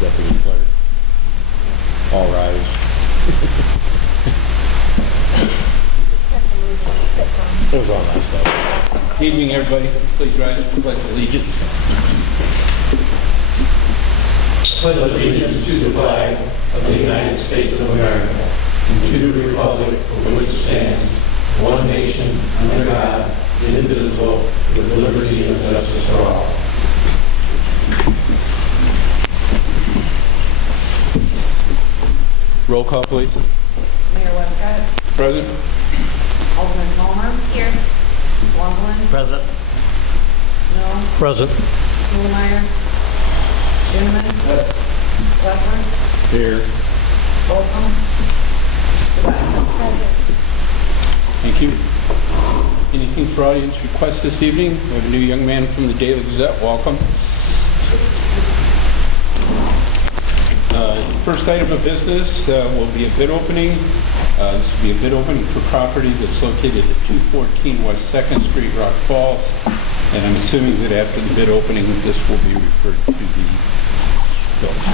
Deputy Clerk. All rise. It was all last time. Good evening, everybody. Please rise and pledge allegiance. Pledge allegiance to the flag of the United States of America and to the republic for which it stands, one nation, under God, indivisible, with liberty and justice for all. Roll call, please. Mayor Westcott. Present. Alderman Palmer. Here. Wongland. Present. Snow. Present. Schoolmeyer. Schuman. Leffler. Here. Bolton. Sabat. Thank you. Anything for audience requests this evening? We have a new young man from the Daily Gazette. Welcome. First item of business will be a bid opening. This will be a bid opening for property that's located at 214 West 2nd Street, Rock Falls. And I'm assuming that after the bid opening, this will be referred to the bills.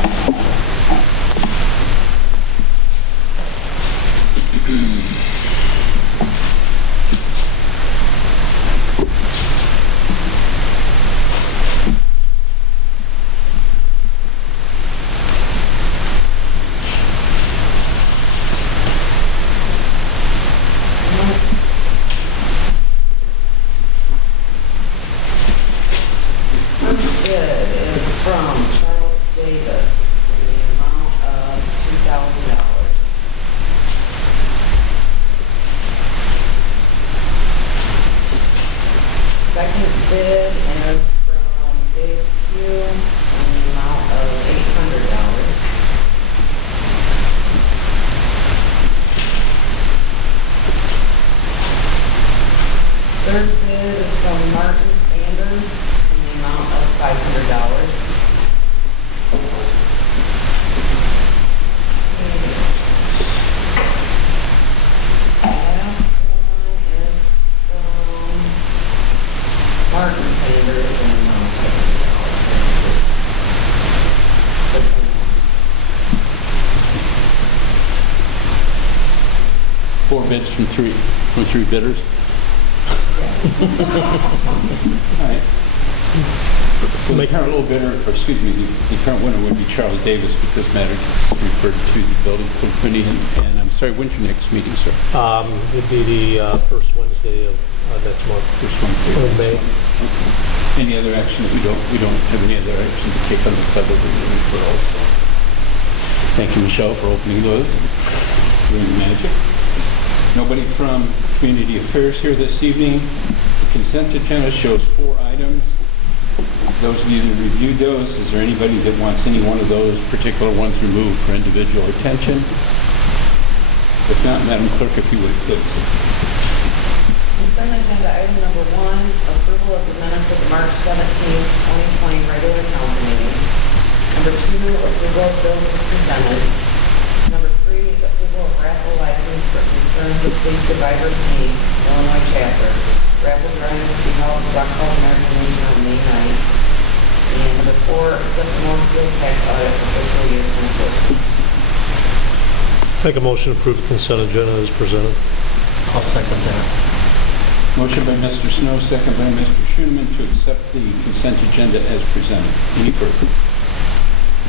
First bid is from Charles Davis in the amount of $2,000. Second bid is from Dave Pugh in the amount of $800. Third bid is from Martin Sanders in the amount of $500. Last one is from Martin Sanders in the amount of $500. Four bids from three bidders. All right. So the current low bidder, or excuse me, the current winner would be Charles Davis, but this matter is referred to the building committee. And I'm sorry, when's your next meeting, sir? It'd be the first Wednesday of next month. First Wednesday. Of May. Okay. Any other action? We don't have any other action to take on this other than the referrals. Thank you, Michelle, for opening those and doing the magic. Nobody from Community Affairs here this evening. The consent agenda shows 4 items. Those of you that reviewed those, is there anybody that wants any one of those particular ones removed for individual attention? If not, Madam Clerk, if you would, please. Consent agenda item number 1, approval of the minutes of the March 17, 2020 regular council meeting. Number 2, approval of bills as presented. Number 3 is approval of raffle license for Concerns with Police Survivors Inc., Illinois chapter. Raffle drawing will be held at Rock Falls American Legion on May 9th. And number 4, accept the motor fuel tax audit for fiscal year 2014. Make a motion to approve the consent agenda as presented. I'll second that. Motion by Mr. Snow, second by Mr. Schoeneman to accept the consent agenda as presented. Any further?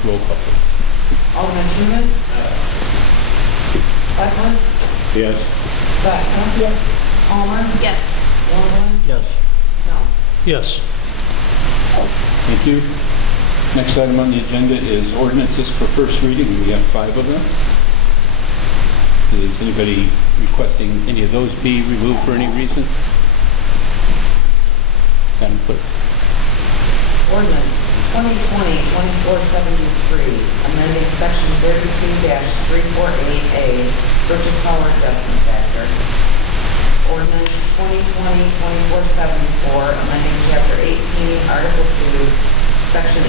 Roll call, please. Alderman Schuman? Leffler? Yes. Sabat? Yes. Palmer? Yes. Wongland? Yes. No. Yes. Thank you. Next item on the agenda is ordinances for first reading. We have 5 of them. Is anybody requesting any of those be removed for any reason? Madam Clerk. Ordinance 2020-2473, amending section 32-348A, purchase power adjustment factor. Ordinance 2020-2474, amending chapter 18, article 2, section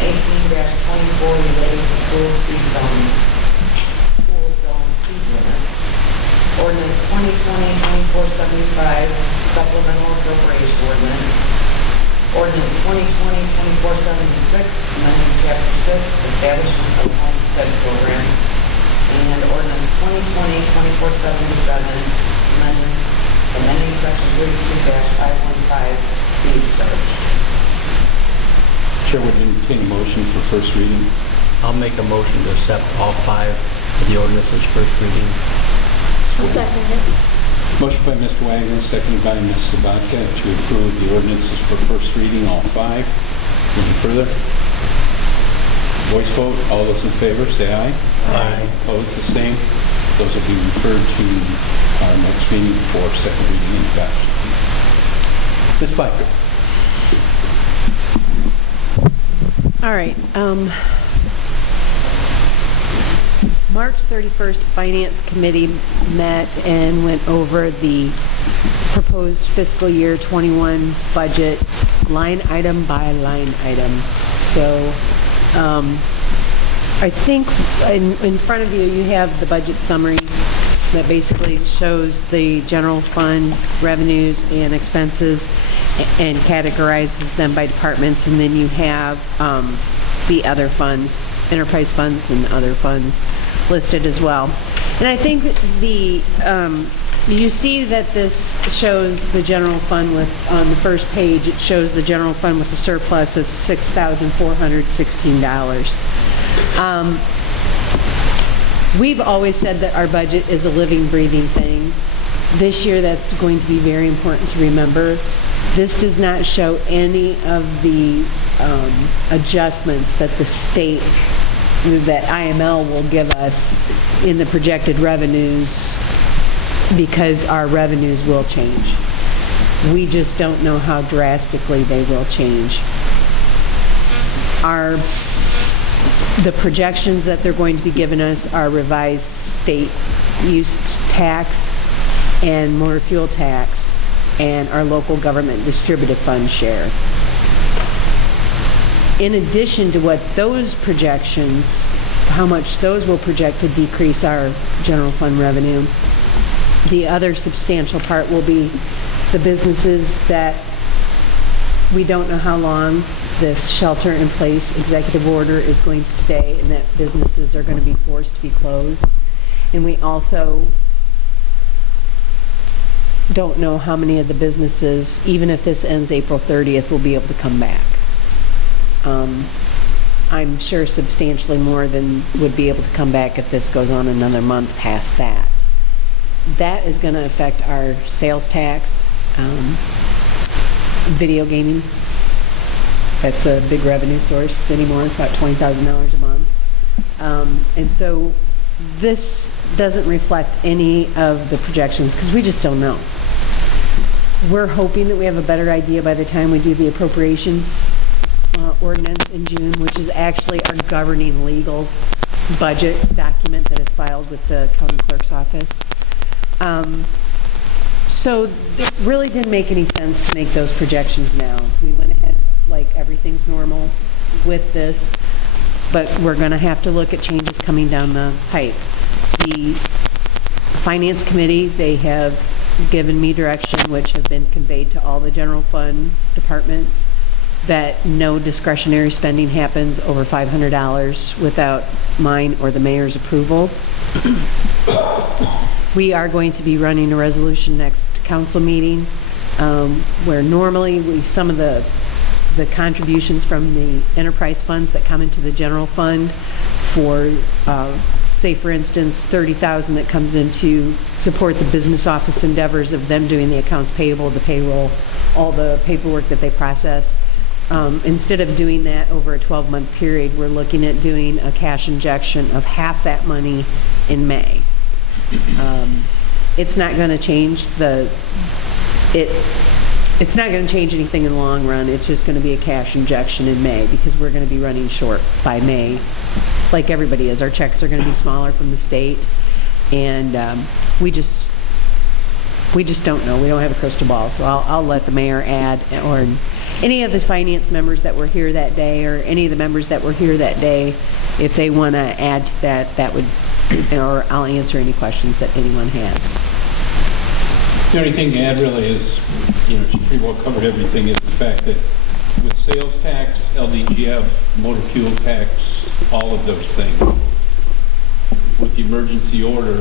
18-24 relating to school speed zone speed limit. Ordinance 2020-2475, supplemental appropriation ordinance. Ordinance 2020-2476, amending Chapter 6, establishment of homestead program. And ordinance 2020-2477, amending section 32-515, fees charge. Chair would entertain a motion for first reading. I'll make a motion to accept all 5 of the ordinances first reading. I'll second it. Motion by Mr. Wagner, seconded by Ms. Sabatka to approve the ordinances for first reading, all 5. Any further? Voice vote, all those in favor, say aye. Aye. Opposed, the same. Those will be referred to our next meeting for second reading and adoption. Ms. Blacker. All right. March 31st, Finance Committee met and went over the proposed fiscal year 21 budget line item by line item. So I think in front of you, you have the budget summary that basically shows the general fund revenues and expenses and categorizes them by departments. And then you have the other funds, enterprise funds and other funds listed as well. And I think you see that this shows the general fund with, on the first page, it shows the general fund with a surplus of $6,416. We've always said that our budget is a living, breathing thing. This year, that's going to be very important to remember. This does not show any of the adjustments that the state, that IML will give us in the projected revenues, because our revenues will change. We just don't know how drastically they will change. The projections that they're going to be giving us are revised state use tax and motor fuel tax and our local government distributive fund share. In addition to what those projections, how much those will project to decrease our general fund revenue, the other substantial part will be the businesses that we don't know how long this shelter-in-place executive order is going to stay, and that businesses are going to be forced to be closed. And we also don't know how many of the businesses, even if this ends April 30th, will be able to come back. I'm sure substantially more than would be able to come back if this goes on another month past that. That is going to affect our sales tax, video gaming. That's a big revenue source anymore. It's about $20,000 a month. And so this doesn't reflect any of the projections because we just don't know. We're hoping that we have a better idea by the time we do the appropriations ordinance in June, which is actually our governing legal budget document that is filed with the county clerk's office. So it really didn't make any sense to make those projections now. We went ahead like everything's normal with this, but we're going to have to look at changes coming down the pipe. The Finance Committee, they have given me direction, which have been conveyed to all the general fund departments, that no discretionary spending happens over $500 without mine or the mayor's approval. We are going to be running a resolution next council meeting where normally some of the contributions from the enterprise funds that come into the general fund for, say for instance, $30,000 that comes in to support the business office endeavors of them doing the accounts payable, the payroll, all the paperwork that they process. Instead of doing that over a 12-month period, we're looking at doing a cash injection of half that money in May. It's not going to change it's not going to change anything in the long run. It's just going to be a cash injection in May because we're going to be running short by May, like everybody is. Our checks are going to be smaller from the state, and we just don't know. We don't have a crystal ball, so I'll let the mayor add, or any of the finance members that were here that day, or any of the members that were here that day, if they want to add to that would, or I'll answer any questions that anyone has. The only thing to add really is, she pretty well covered everything, is the fact that with sales tax, LDGF, motor fuel tax, all of those things. With the emergency order,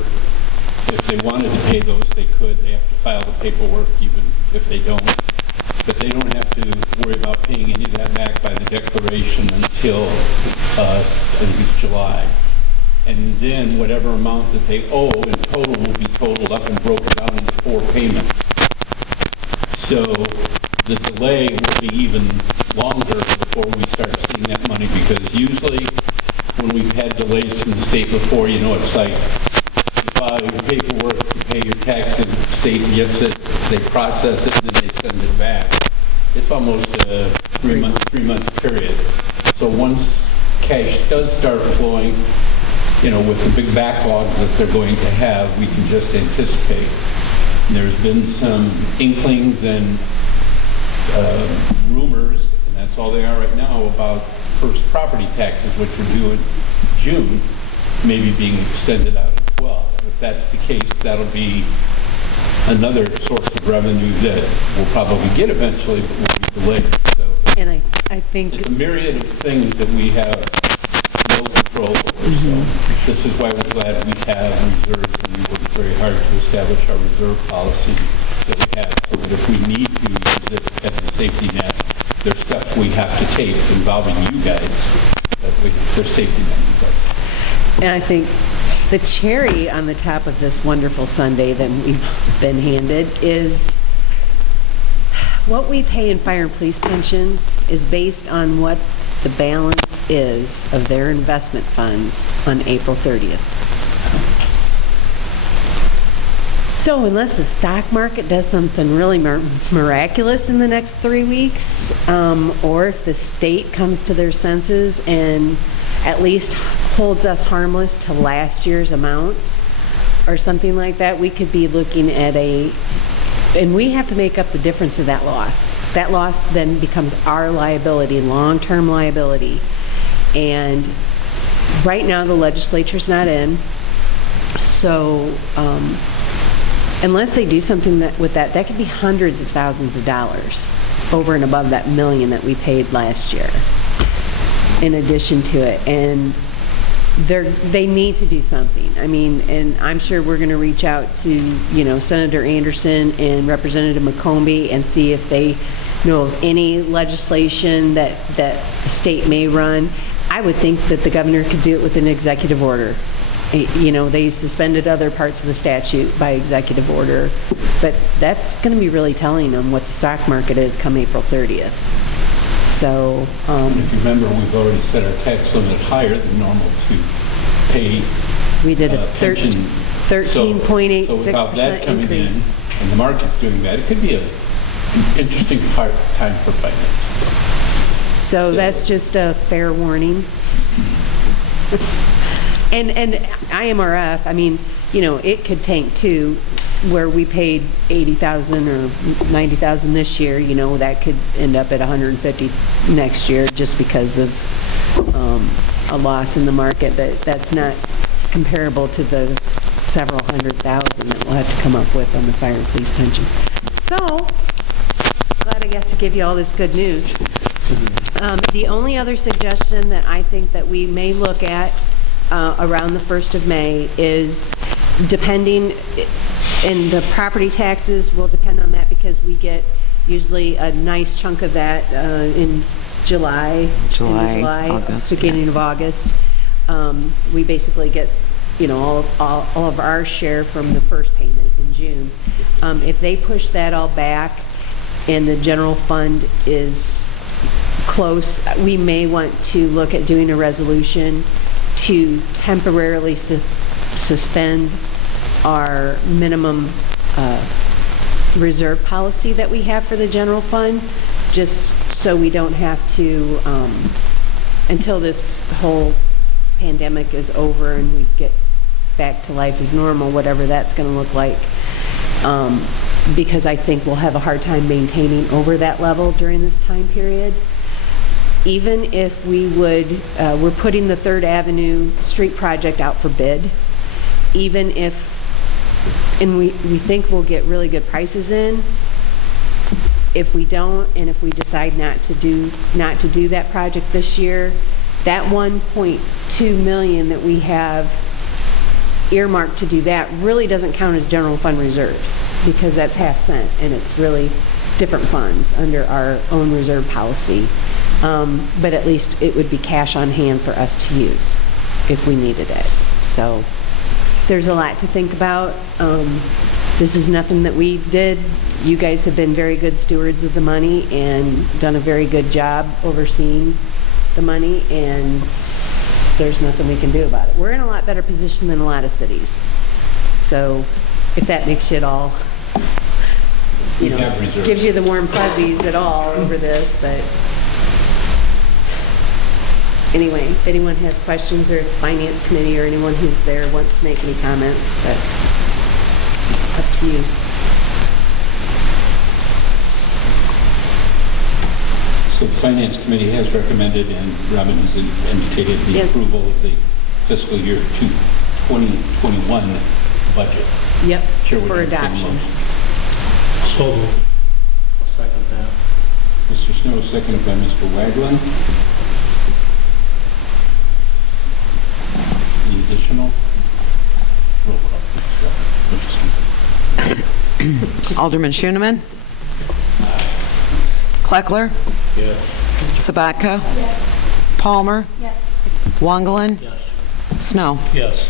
if they wanted to pay those, they could. They have to file the paperwork even if they don't. But they don't have to worry about paying any of that back by the declaration until, I think it's July. And then whatever amount that they owe in total will be totaled up and broken down into 4 payments. So the delay will be even longer before we start seeing that money, because usually when we've had delays from the state before, you know, it's like you file your paperwork, you pay your taxes, the state gets it, they process it, and then they send it back. It's almost a three-month period. So once cash does start flowing, you know, with the big backlogs that they're going to have, we can just anticipate. And there's been some inklings and rumors, and that's all they are right now, about first property taxes, which are due in June, maybe being extended out as well. If that's the case, that'll be another source of revenue that we'll probably get eventually, but will be delayed. So And I think, it's a myriad of things that we have no control over. So this is why we're glad we have reserves, and we work very hard to establish our reserve policies that we have, so that if we need to use it as a safety net, there's steps we have to take involving you guys, that there's safety net in place. and I think the cherry on the top of this wonderful sundae that we've been handed is what we pay in fire and police pensions is based on what the balance is of their investment funds on April 30th. So unless the stock market does something really miraculous in the next 3 weeks, or if the state comes to their senses and at least holds us harmless to last year's amounts or something like that, we could be looking at and we have to make up the difference of that loss. That loss then becomes our liability, long-term liability. And right now the legislature's not in, so unless they do something with that could be hundreds of thousands of dollars over and above that $1 million that we paid last year in addition to it. And they need to do something. I mean, and I'm sure we're going to reach out to, you know, Senator Anderson and Representative McCombie and see if they know of any legislation that the state may run. I would think that the governor could do it with an executive order. You know, they suspended other parts of the statute by executive order, but that's going to be really telling on what the stock market is come April 30th. So, And if you remember, we've already set our tax limit higher than normal to pay we did a pension. 13.86% So without that coming in, increase. and the market's doing that, it could be an interesting time for finance. So that's just a fair warning. And IMRF, I mean, you know, it could tank too, where we paid $80,000 or $90,000 this year, you know, that could end up at $150,000 next year just because of a loss in the market. But that's not comparable to the several $100,000 that we'll have to come up with on the fire and police pension. So, glad I got to give you all this good news. The only other suggestion that I think that we may look at around the 1st of May is depending, and the property taxes will depend on that because we get usually a nice chunk of that in July, August, beginning of August. We basically get, you know, all of our share from the first payment in June. If they push that all back and the general fund is close, we may want to look at doing a resolution to temporarily suspend our minimum reserve policy that we have for the general fund, just so we don't have to, until this whole pandemic is over and we get back to life as normal, whatever that's going to look like, because I think we'll have a hard time maintaining over that level during this time period. Even if we would, we're putting the 3rd Avenue street project out for bid, even if, and we think we'll get really good prices in, if we don't, and if we decide not to do that project this year, that 1.2 million that we have earmarked to do that really doesn't count as general fund reserves, because that's half cent, and it's really different funds under our own reserve policy. But at least it would be cash on hand for us to use if we needed it. So there's a lot to think about. This is nothing that we did. You guys have been very good stewards of the money and done a very good job overseeing the money, and there's nothing we can do about it. We're in a lot better position than a lot of cities. So if that makes you at all, We have reserves. gives you the warm fuzzies at all over this, but anyway, if anyone has questions, or if the Finance Committee or anyone who's there wants to make any comments, that's up to you. So the Finance Committee has recommended, and Robin has indicated the Yes. approval of the fiscal year 2021 budget. Yep, Chair would for entertain a adoption. motion. So moved. I'll second that. Mr. Snow, seconded by Mr. Wagland. Any additional? Roll call, please. Alderman Schoeneman? Kleckler? Yes. Sabatka? Palmer? Yes. Wangelin? Yes. Snow? Yes.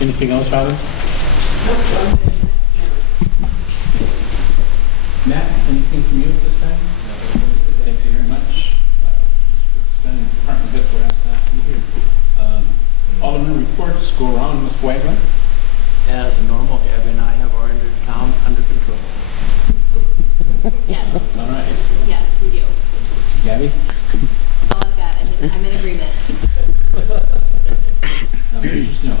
Anything else, Robin? Matt, anything from you at this time? Thank you very much. Stein, Department Head, we're asked not to be here. Alderman reports go around, Ms. Wagland. As normal, Gabby and I have our end of town under control. Yes, All right. yes, we do. Gabby? All I've got, I'm in agreement. Now, Mr. Snow.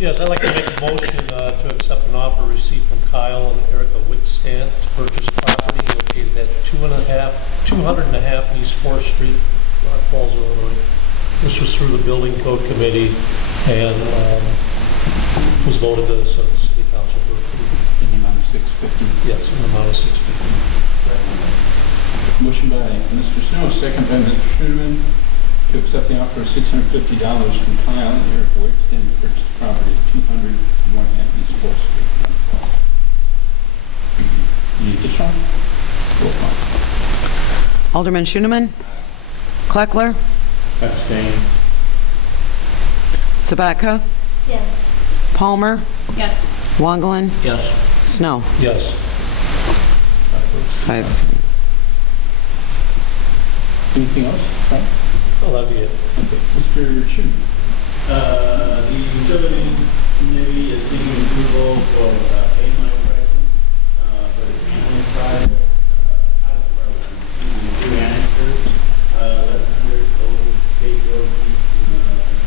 Yes, I'd like to make a motion to accept an offer received from Kyle and Erica Wickstant to purchase property located at 200.5 East 4th Street, Rock Falls, Illinois. This was through the Building Code Committee and was voted to the City Council for approval. In the amount of $650. Yes, in the amount of $650. Motion by Mr. Snow, second by Mr. Schoeneman, to accept the offer of $650 from Kyle and Eric Wickston to purchase property at 200 East 4th Street. Any additional? Roll call. Alderman Schoeneman? Kleckler? Abstain. Sabatka? Yes. Palmer? Yes. Wangelin? Yes. Snow? Yes. 5. Anything else? Frank? Well, that'd be it. Okay. Mr. Schoeneman. The Utilities Committee is seeking approval for AMI pricing for the Hamlin project. Out of program, two annexers, 1100 Old State Road East in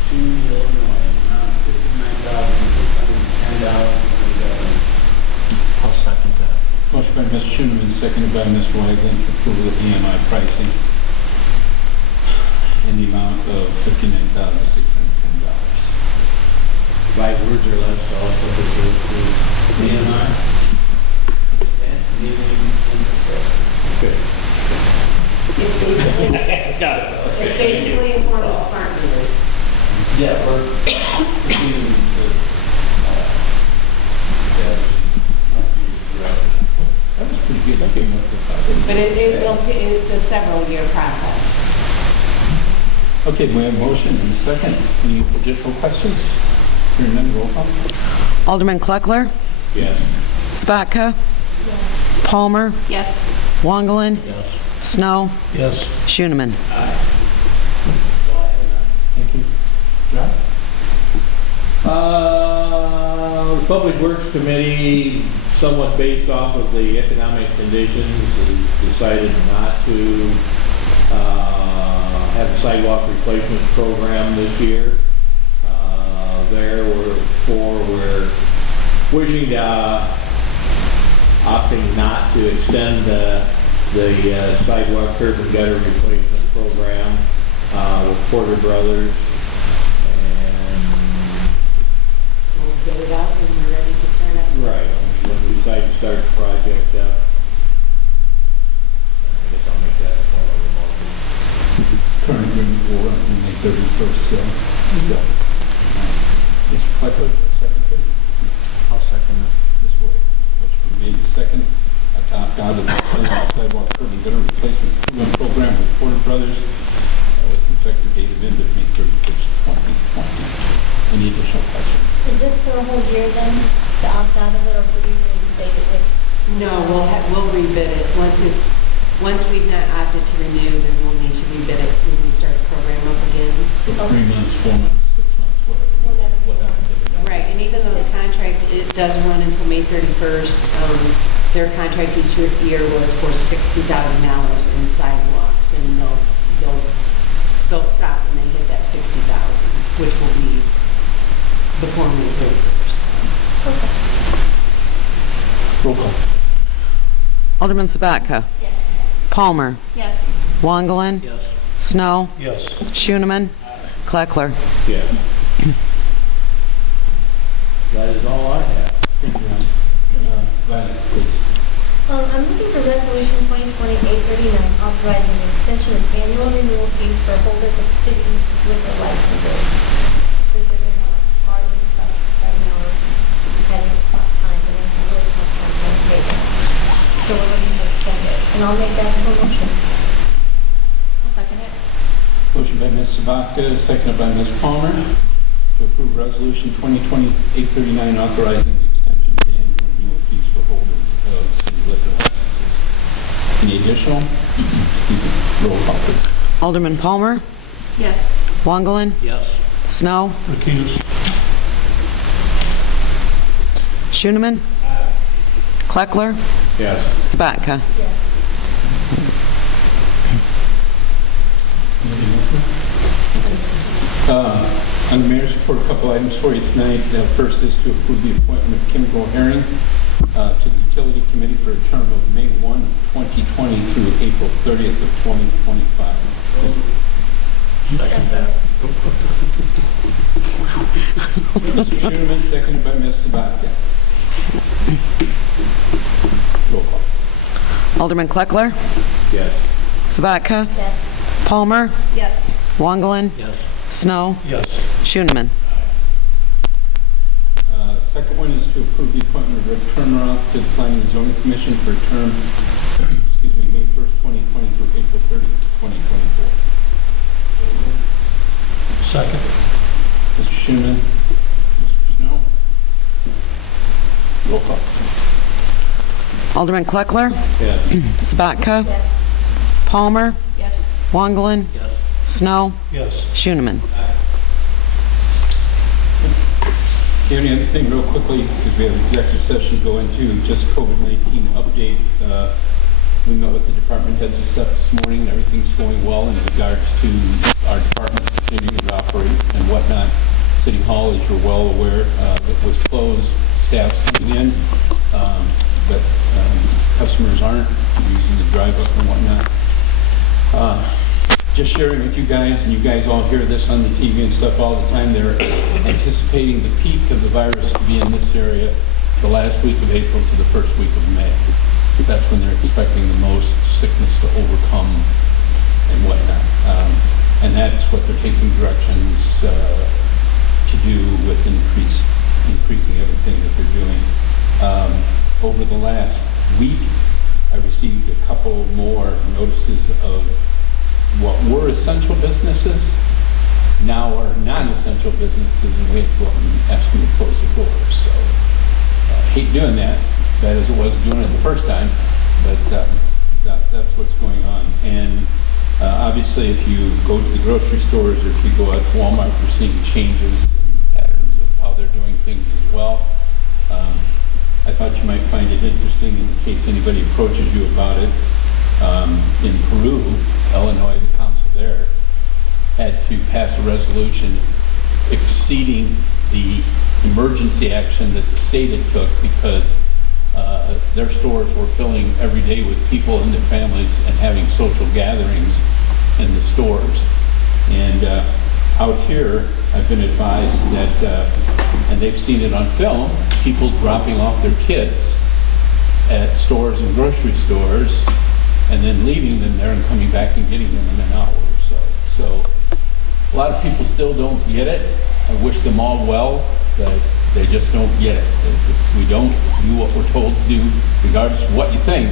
Toon, Illinois, amount $59,610. I'll second that. Motion by Mr. Schoeneman, seconded by Mr. Wagland for approval of EMI pricing in the amount of $59,610. 5 words or less, also to AMI. Meeting infrastructure. It's basically a form of smart meters. Yeah, we're continuing to, That was pretty good. That came up with that. But it's a several-year process. Okay, we have a motion and a second. Any additional questions? Hearing none, roll call. Alderman Kleckler? Yes. Sabatka? Palmer? Yes. Wangelin? Yes. Snow? Yes. Schoeneman? Thank you. John? The Public Works Committee, somewhat based off of the economic conditions, has decided not to have a sidewalk replacement program this year. Therefore, we're wishing to opting not to extend the sidewalk curb and gutter replacement program with Porter Brothers. And We'll get it out when we're ready to turn it. right, when we decide to start the project up, 31st bill. Mr. Fleckler, second. I'll second it. Ms. Boyd. Motion been made second. Adopt out of the sidewalk curb and gutter replacement improvement program with Porter Brothers with an effective date of end of May 31st, 2020. Any additional questions? Is this for a whole year then, to opt out of it, or will you reinstate it with? No, we'll rebid it. Once we've not opted to renew, then we'll need to rebid it when we start the program up again. For 3 months, 4 months, 6 months, Whatever you whatever. want. Right, and even though the contract, it does run until May 31st, their contract each year was for $60,000 in sidewalks, and they'll stop when they hit that $60,000, which will be before May 31st. Roll call. Alderman Sabatka. Yes. Palmer. Yes. Wangelin. Yes. Snow. Yes. Schooneman. Kleckler. Yes. That is all I have. Thank you, Ron. Violet, please. I'm looking for resolution 2020-839, authorizing the extension of annual renewal fees for holders of city liquor licenses. We've been in our stuff right now, we're having a tough time, and it's a really tough time to pay that. So we're looking to extend it, and I'll make that a motion. I'll second it. Motion by Ms. Sabatka, seconded by Ms. Palmer, to approve resolution 2020-839 authorizing the extension of the annual renewal fees for holders of city liquor licenses. Any additional? Roll call, please. Alderman Palmer. Yes. Wangelin. Yes. Snow. Recuse. Schooneman. Kleckler. Yes. Sabatka. Yes. On the mayor's report, a couple items for you tonight. First is to approve the appointment of Kim Gold-Herring to the Utility Committee for a term of May 1, 2020 through April 30th of 2025. Second that. Mr. Schooneman, seconded by Ms. Sabatka. Roll call. Alderman Kleckler. Yes. Sabatka. Yes. Palmer. Yes. Wangelin. Yes. Snow. Yes. Schooneman. Second one is to approve the appointment of Rick Turner to the Planning and Zoning Commission for a term, May 1st, 2020 through April 30th, 2024. Second. Mr. Schooneman, Mr. Snow. Roll call. Alderman Kleckler. Yes. Sabatka. Yes. Palmer. Yes. Wangelin. Yes. Snow. Yes. Schooneman. The only other thing real quickly, because we have executive session to go into, just COVID-19 update. We met with the department heads and stuff this morning, and everything's going well in regards to our department continuing to operate and whatnot. City Hall, as you're well aware, it was closed, staff's coming in, but customers aren't using the drive-up and whatnot. Just sharing with you guys, and you guys all hear this on the TV and stuff all the time, they're anticipating the peak of the virus to be in this area the last week of April to the first week of May. That's when they're expecting the most sickness to overcome and whatnot. And that's what they're taking directions to do with increasing everything that they're doing. Over the last week, I received a couple more notices of what were essential businesses now are non-essential businesses, and we have to go out and ask them to close the doors. So hate doing that, bad as it was doing it the first time, but that's what's going on. And obviously, if you go to the grocery stores or if you go out to Walmart, you're seeing changes and patterns of how they're doing things as well. I thought you might find it interesting in case anybody approaches you about it. In Peru, Illinois, the council there had to pass a resolution exceeding the emergency action that the state had took because their stores were filling every day with people and their families and having social gatherings in the stores. And out here, I've been advised that, and they've seen it on film, people dropping off their kids at stores and grocery stores and then leaving them there and coming back and getting them in an hour or so. So A lot of people still don't get it. I wish them all well, but they just don't get it. If we don't do what we're told to do, regardless of what you think,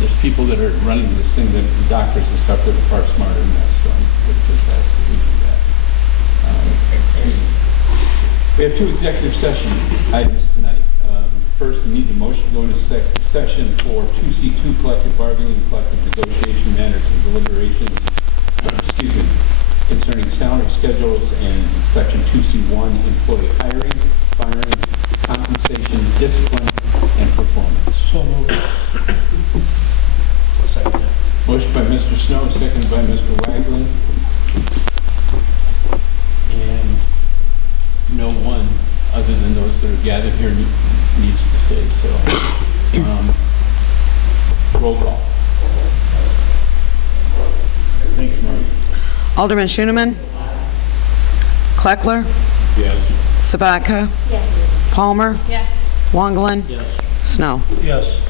there's people that are running this thing that the doctors and stuff that are far smarter than us, so it just has to do that. We have 2 executive session items tonight. First, we need the motion to go into session for 2C2 collective bargaining, collective negotiation matters and deliberations, concerning salary schedules, and section 2C1 employee hiring, firing, compensation, discipline, and performance. So moved. Motion by Mr. Snow, seconded by Mr. Wagley. And no one other than those that are gathered here needs to stay, so roll call. Thanks, Mark. Alderman Schooneman. Kleckler. Yes. Sabatka. Yes. Palmer. Yes. Wonglin. Yes. Snow. Yes.